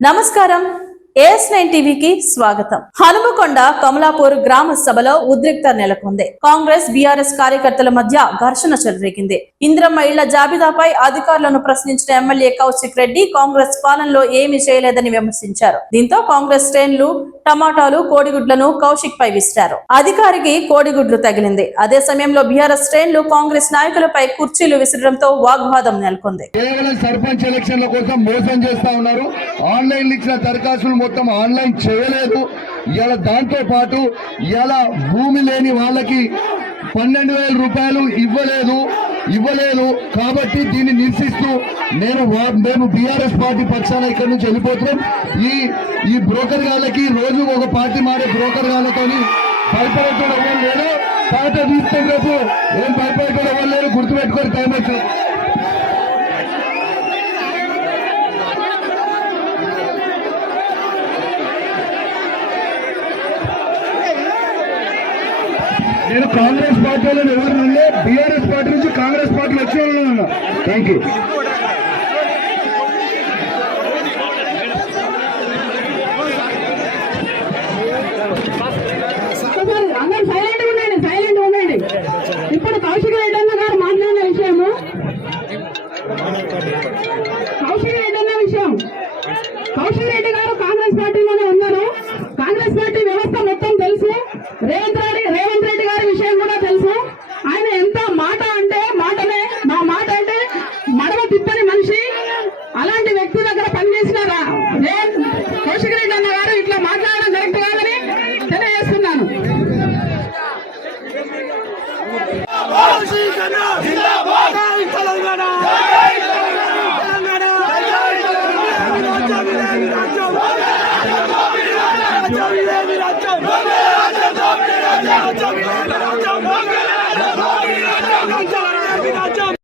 నమస్కారం AS9 టీవీకి స్వాగతం. హనుమకొండ కమలాపూర్ గ్రామ సభలో ఉద్రిక్త నెలకొంది. కాంగ్రెస్ బీఆర్ఎస్ కార్యకర్తల మధ్య ఘర్షణ చెలరేగింది. ఇంద్రమ్మ ఇళ్ల జాబితాపై అధికారులను ప్రశ్నించిన ఎమ్మెల్యే కౌశిక్ రెడ్డి కాంగ్రెస్ పాలనలో ఏమీ చేయలేదని విమర్శించారు. దీంతో కాంగ్రెస్ శ్రేణులు టమాటాలు కోడిగుడ్లను కౌశిక్ పై విసిరారు. అధికారికి కోడిగుడ్లు తగిలింది. అదే సమయంలో బీఆర్ఎస్ శ్రేణులు కాంగ్రెస్ నాయకులపై కుర్చీలు విసిరడంతో వాగ్వాదం నెలకొంది. సర్పంచ్ ఎలక్షన్ల కోసం మోసం చేస్తా ఉన్నారు. ఆన్లైన్ ఇచ్చిన దరఖాస్తులు మొత్తం ఆన్లైన్ చేయలేదు. ఇలా దాంతో పాటు ఇలా భూమి లేని వాళ్ళకి 12,000 రూపాయలు ఇవ్వలేదు. కాబట్టి దీన్ని నిరసిస్తూ మేము బీఆర్ఎస్ పార్టీ పక్షాన ఇక్కడి నుంచి వెళ్ళిపోతున్నాం. ఈ బ్రోకర్ గాళ్ళకి రోజు ఒక పార్టీ మారే బ్రోకర్ గాళ్ళతో భయపడటం ఎవరు లేదు. పాట తీసుకుని రేపు ఏం భయపడటం ఎవరు లేదు. గుర్తుపెట్టుకొని టైం వచ్చింది. నేను కాంగ్రెస్ పార్టీలో ఎవరినంటే బీఆర్ఎస్ పార్టీ నుంచి కాంగ్రెస్ పార్టీలో వచ్చే ఉన్నా. Thank you. సైలెంట్ ఉండండి. ఇప్పుడు కౌశిక్ రెడ్డి అన్న గారు మాట్లాడిన విషయము కౌశిక్ రెడ్డి గారు కాంగ్రెస్ పార్టీలోనే ఉన్నారు. కాంగ్రెస్ పార్టీ వ్యవస్థ మొత్తం తెలుసు. రేవంత్ రెడ్డి గారి విషయం కూడా తెలుసు. ఆయన ఎంత మాట అంటే మాటనే, మా మాట అంటే మడవ తిప్పని మనిషి. అలాంటి వ్యక్తి దగ్గర పనిచేసిన కౌశిక్ రెడ్డి అన్న గారు ఇట్లా మాట్లాడడం కరెక్ట్ కాదని తెలియజేస్తున్నాను. Come on!